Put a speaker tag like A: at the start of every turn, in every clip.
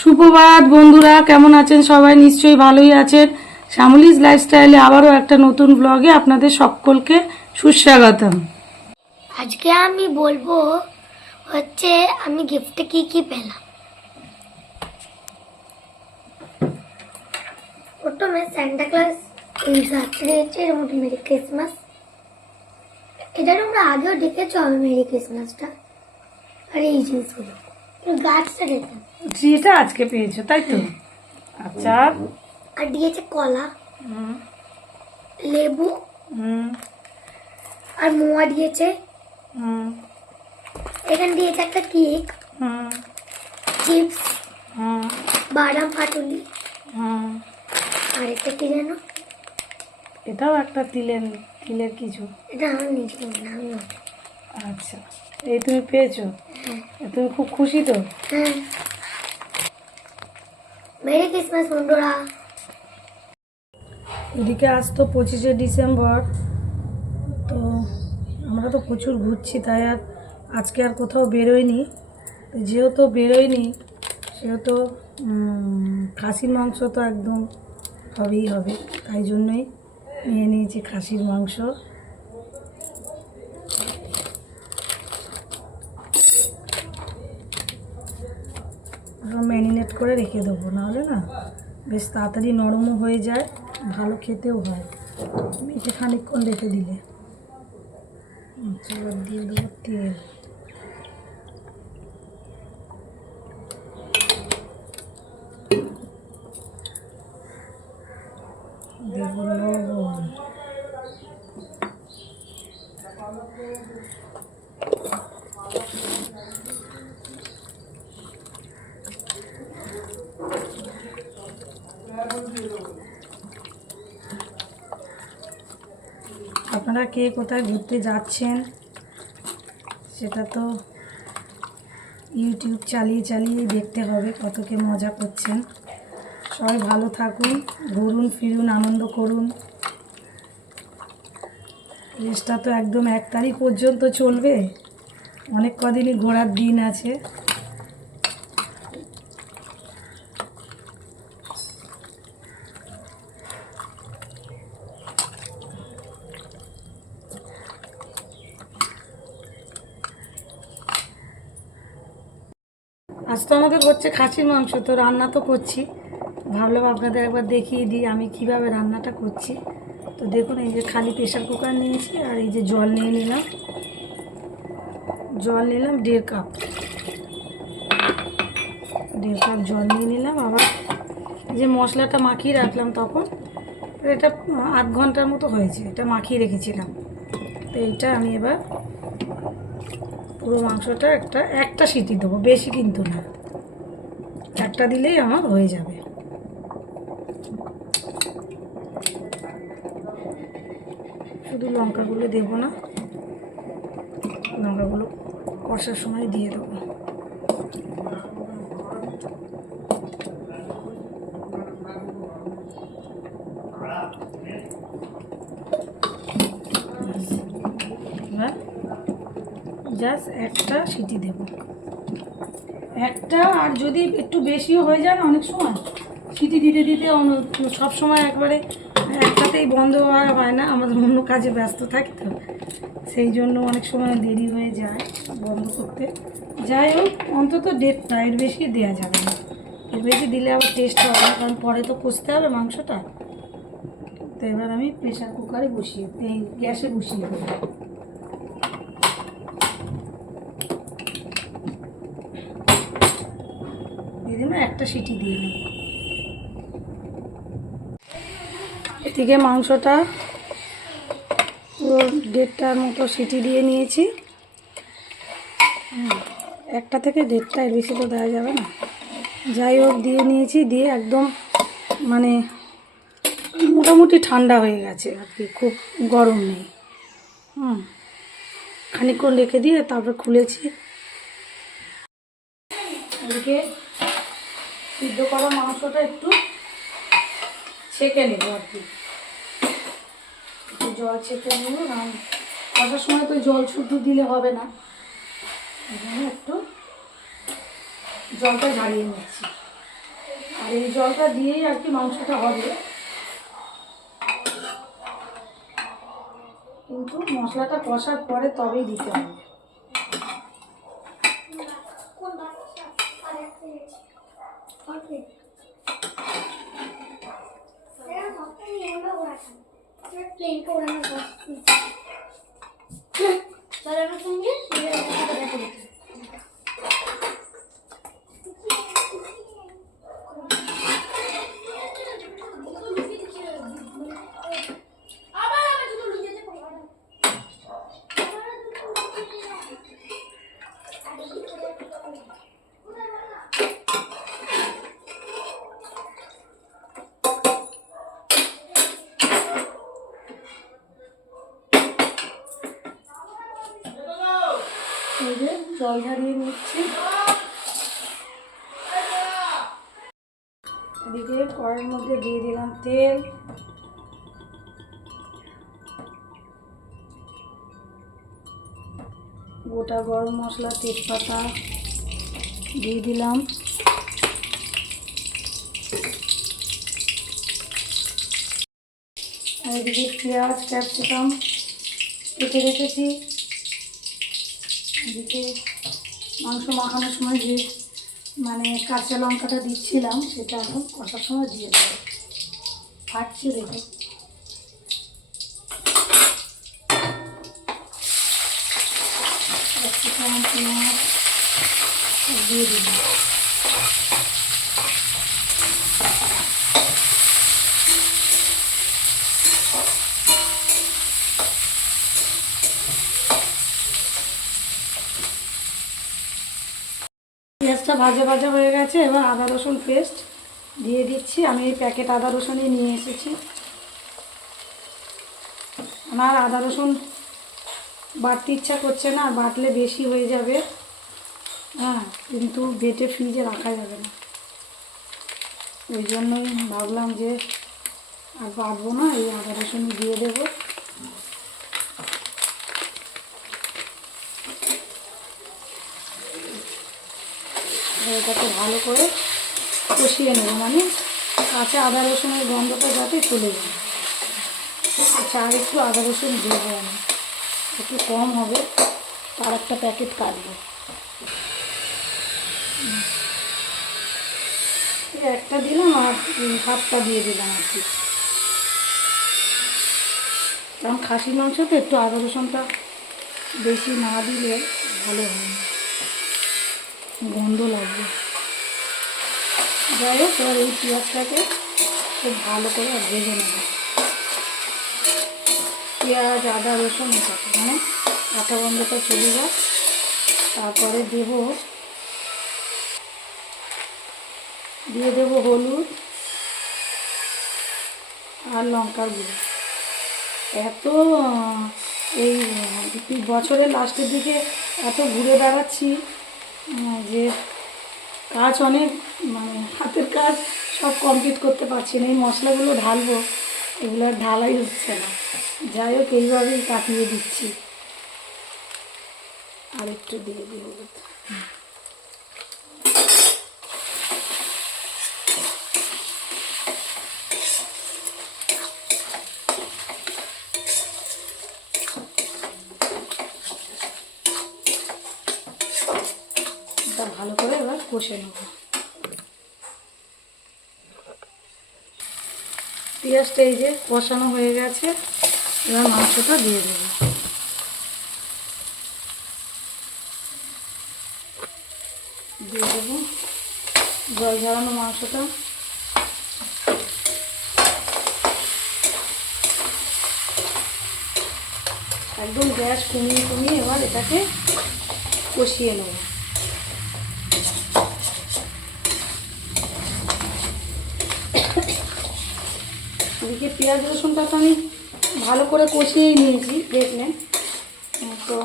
A: সুপ্রভাত বন্ধুরা, কেমন আছেন সবাই? নিশ্চয়ই ভালোই আছেন। শ্যামলিজ লাইফস্টাইলে আবারও একটা নতুন ব্লগে আপনাদের সকলকে সুস্বাগতম।
B: আজকে আমি বলব হচ্ছে, আমি গিফটে কি কি পেলাম? প্রথমে স্যান্টা ক্লাস দিয়েছে মেরি ক্রিসমাস এটা তোমরা আগেও দেখেছ মেরি ক্রিসমাসটা আর এই জিনিসগুলো। গাছটা
A: ট্রিটা আজকে পেয়েছ তাই তো? আচ্ছা।
B: আর দিয়েছে কলা
A: হুম,
B: লেবু
A: হুম,
B: আর মোয়া দিয়েছে। এখানে দিয়েছে একটা কেক
A: হুম,
B: চিপস বাদাম পাটুলি। আর এটা কি যেন?
A: এটাও একটা তিলের তিলের কিছু।
B: এটা আমার নিজের নয়
A: আচ্ছা। এই তুমি পেয়েছ? তুমি খুব খুশি তো?
B: মেরি ক্রিসমাস বন্ধুরা।
A: এদিকে আজ তো পঁচিশে ডিসেম্বর তো আমরা তো প্রচুর ঘুরছি তাই আর আজকে আর কোথাও বেরোয়নি তো যেহেতু বেরোয়নি সেহেতু খাসির মাংস তো একদম হবেই হবে তাই জন্যই নিয়ে নিয়েছি খাসির মাংস। ম্যারিনেট করে রেখে দেবো, নাহলে না বেশ তাড়াতাড়ি নরমও হয়ে যায়, ভালো খেতেও হয়। মেখে খানিকক্ষণ রেখে দিলে। দিয়ে দেবো তেল দেবো লবণ আপনারা কে কোথায় ঘুরতে যাচ্ছেন, সেটা তো ইউটিউব চালিয়ে চালিয়ে দেখতে হবে কত কে মজা করছেন। সবাই ভালো থাকুন, ঘুরুন, ফিরুন, আনন্দ করুন। রেসটা তো একদম এক তারিখ পর্যন্ত চলবে। অনেক কদিনই ঘোরার দিন আছে। আজ তো আমাদের হচ্ছে খাসির মাংস, তো রান্না তো করছি। ভাবলাম আপনাদের একবার দেখিয়ে দিই আমি কীভাবে রান্নাটা করছি। তো দেখুন, এই যে খালি প্রেশার কুকার নিয়েছি আর এই যে জল নিয়ে নিলাম। জল নিলাম দেড় কাপ। দেড় কাপ জল নিয়ে নিলাম। আবার যে মশলাটা মাখিয়ে রাখলাম তখন, এটা আধ ঘণ্টার মতো হয়েছে, এটা মাখিয়ে রেখেছিলাম। তো এইটা আমি এবার পুরো মাংসটা একটা একটা সিটি দেবো, বেশি কিন্তু না। একটা দিলেই আমার হয়ে যাবে। শুধু লঙ্কাগুলো দেবো না, লঙ্কাগুলো কষার সময় দিয়ে দেবো। জাস্ট একটা সিটি দেব। একটা আর যদি একটু বেশিও হয়ে যায় না অনেক সময়, সিটি দিতে দিতে সব সময় একবারে একটাতেই বন্ধ হওয়া হয় না, আমাদের অন্য কাজে ব্যস্ত থাকি তো সেই জন্য অনেক সময় দেরি হয়ে যায় বন্ধ করতে। যাই হোক, অন্তত ডেটটা এর বেশি দেওয়া যাবে না। এর বেশি দিলে আবার টেস্ট হবে না, কারণ পরে তো কষতে হবে মাংসটা। তো এবার আমি প্রেশার কুকারে বসিয়ে এই গ্যাসে বসিয়ে দেবো। দিলাম একটা সিটি দিয়ে নেব এদিকে মাংসটা পুরো দেড়টার মতো সিটি দিয়ে নিয়েছি। একটা থেকে দেড়টা এর বেশি তো দেওয়া যাবে না। যাই হোক, দিয়ে নিয়েছি, দিয়ে একদম মানে মোটামুটি ঠান্ডা হয়ে গেছে আর কি, খুব গরম নেই। হুম, খানিকক্ষণ রেখে দিয়ে তারপর খুলেছি। এদিকে সিদ্ধ করা মাংসটা একটু ছেঁকে নেব আর কি। একটু জল ছেঁকে নেব, কারণ কষার সময় তো জল শুদ্ধ দিলে হবে না। একটু জলটা ঝাড়িয়ে নিচ্ছি। আর এই জলটা দিয়েই আর কি মাংসটা হবে। কিন্তু মশলাটা কষার পরে তবেই দিতে হবে। এই যে জল ঝারিয়ে নিচ্ছি। এদিকে কড়াইয়ের মধ্যে দিয়ে দিলাম তেল। গোটা গরম মশলা, তেজপাতা দিয়ে দিলাম। আর এদিকে পেঁয়াজ, ক্যাপসিকাম কেটে রেখেছি। এদিকে মাংস মাখানোর সময় যে মানে কাঁচা লঙ্কাটা দিচ্ছিলাম, সেটা এখন কষার সময় দিয়ে দেবো। ফাটছে দেখে। দিয়ে দিলাম। ভাজা ভাজা হয়ে গেছে, এবার আদা রসুন পেস্ট দিয়ে দিচ্ছি। আমি এই প্যাকেট আদা রসুনই নিয়ে এসেছি। আমার আদা রসুন বাটতে ইচ্ছা করছে না বাটলে বেশি হয়ে যাবে। হ্যাঁ কিন্তু বেটে ফ্রিজে রাখা যাবে না। ওই জন্যই ভাবলাম যে আর বাটবো না, এই আদা রসুন দিয়ে দেবো। এটাকে ভালো করে কষিয়ে নেব। মানে কাঁচা আদা রসুনের গন্ধটা যাতে চলে যায়। আচ্ছা আর একটু আদা রসুন দেবো আমি। একটু কম হবে, তার একটা প্যাকেট কাটবো। একটা দিলাম আর হাফটা দিয়ে দিলাম আর কি। কারণ খাসির মাংস তো একটু আদা রসুনটা বেশি না দিলে ভালো হয় না। গন্ধ লাগবে। যাই হোক, এবার এই পেঁয়াজটাকে খুব ভালো করে ভেজে নেব। পেঁয়াজ, আদা, রসুন এটাকে মানে আটা গন্ধটা চলে যায় তারপরে দেব, দিয়ে দেব হলুদ আর লঙ্কার গুঁড়ো। এত, এই বছরের লাস্টের দিকে এত ঘুরে বেড়াচ্ছি যে কাজ অনেক মানে হাতের কাজ সব কমপ্লিট করতে পারছি না। এই মশলাগুলো ঢালবো, এগুলো আর ঢালাই হচ্ছে না। যাই হোক, এইভাবেই কাটিয়ে দিচ্ছি। আর একটু দিয়ে দিই হলুদ এটা ভালো করে এবার কষে নেব। পেঁয়াজটা এই যে কষানো হয়ে গেছে, এবার মাংসটা দিয়ে দেবো। দিয়ে দেবো জল ঝরানো মাংসটা। একদম গ্যাস কমিয়ে কমিয়ে এবার এটাকে কষিয়ে নেব। এদিকে পেঁয়াজ রসুনটা তো আমি ভালো করে কষিয়েই নিয়েছি দেখলেন তো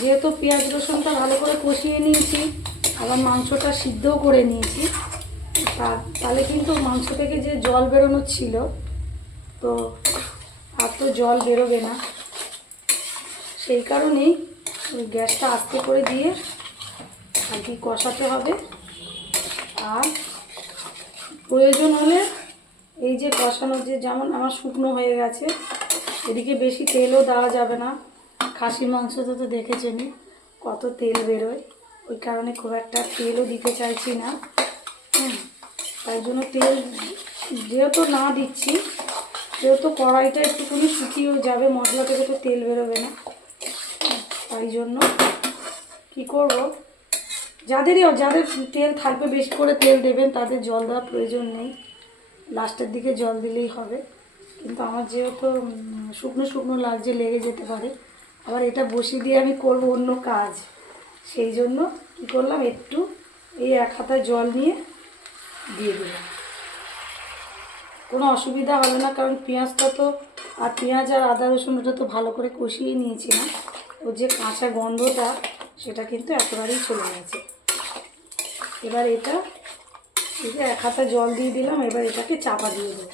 A: যেহেতু পেঁয়াজ রসুনটা ভালো করে কষিয়ে নিয়েছি, আবার মাংসটা সিদ্ধও করে নিয়েছি তাহলে কিন্তু মাংস থেকে যে জল বেরোনো ছিল, তো আর তো জল বেরোবে না। সেই কারণেই গ্যাসটা আস্তে করে দিয়ে আর কি কষাতে হবে। আর প্রয়োজন হলে এই যে কষানোর যে যেমন আমার শুকনো হয়ে গেছে, এদিকে বেশি তেলও দেওয়া যাবে না। খাসির মাংসতে তো দেখেছেনই, কত তেল বেরোয়। ওই কারণে খুব একটা তেলও দিতে চাইছি না। তাই জন্য তেল যেহেতু না দিচ্ছি, যেহেতু কড়াইটা একটুখানি শুকিয়েও যাবে, মশলা থেকে তো তেল বেরোবে না। তাই জন্য কি করব? যাদেরই যাদের তেল থাকবে, বেশি করে তেল দেবেন, তাদের জল দেওয়ার প্রয়োজন নেই। লাস্টের দিকে জল দিলেই হবে। কিন্তু আমার যেহেতু শুকনো শুকনো লাগছে, লেগে যেতে পারে, আবার এটা বসিয়ে দিয়ে আমি করব অন্য কাজ। সেই জন্য কী করলাম, একটু এই এক হাতা জল নিয়ে দিয়ে দিলাম। কোনো অসুবিধা হবে না, কারণ পেঁয়াজটা তো, আর পেঁয়াজ আর আদা রসুন ওটা তো ভালো করে কষিয়ে নিয়েছি না ওর যে কাঁচা গন্ধটা, সেটা কিন্তু একেবারেই চলে গেছে। এবার এটা এই যে এক হাতে জল দিয়ে দিলাম, এবার এটাকে চাপা দিয়ে দেবো।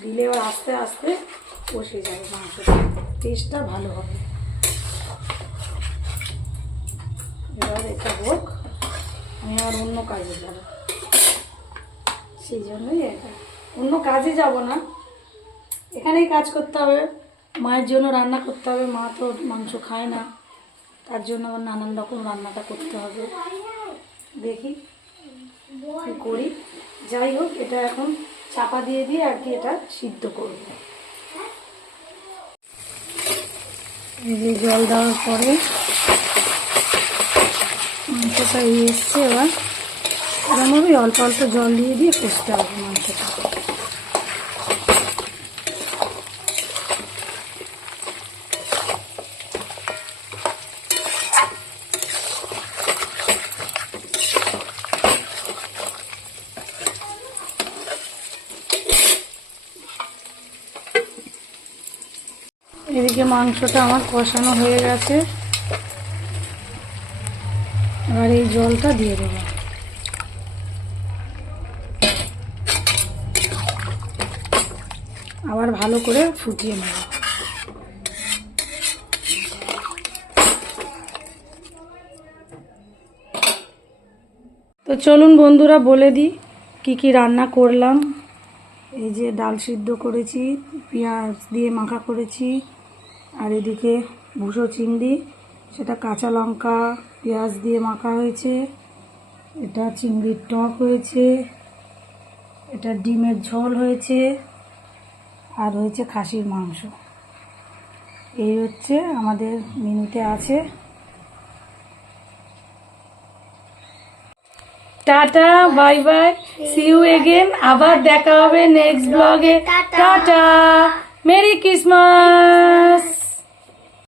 A: দিলে এবার আস্তে আস্তে কষে যাবে মাংসটা। টেস্টটা ভালো হবে। এবার এটা হোক, আমি আর অন্য কাজে যাব। সেই জন্যই এটা। অন্য কাজে যাব না। এখানেই কাজ করতে হবে। মায়ের জন্য রান্না করতে হবে। মা তো মাংস খায় না। তার জন্য আমার নানান রকম রান্নাটা করতে হবে। দেখি। করি। যাই হোক, এটা এখন চাপা দিয়ে দিয়ে আর কি এটা সিদ্ধ করব। এই যে জল দেওয়ার পরে মাংসটা এসছে এবার। এরমভাবে অল্প অল্প জল দিয়ে দিয়ে কষতে হবে মাংসটা। এদিকে মাংসটা আমার কষানো হয়ে গেছে আর এই জলটা দিয়ে দেবো। আবার ভালো করে ফুটিয়ে নেব। তো চলুন বন্ধুরা, বলে দিই কি কি রান্না করলাম। এই যে ডাল সিদ্ধ করেছি, পেঁয়াজ দিয়ে মাখা করেছি। আর এদিকে ভুসো চিংড়ি সেটা কাঁচা লঙ্কা পেঁয়াজ দিয়ে মাখা হয়েছে এটা চিংড়ির টক হয়েছে এটা ডিমের ঝোল হয়েছে আর হয়েছে খাসির মাংস। এই হচ্ছে আমাদের মেনুতে আছে। Tata bye bye see you again আবার দেখা হবে নেক্সট ব্লগে টাটা মেরি ক্রিসমাস!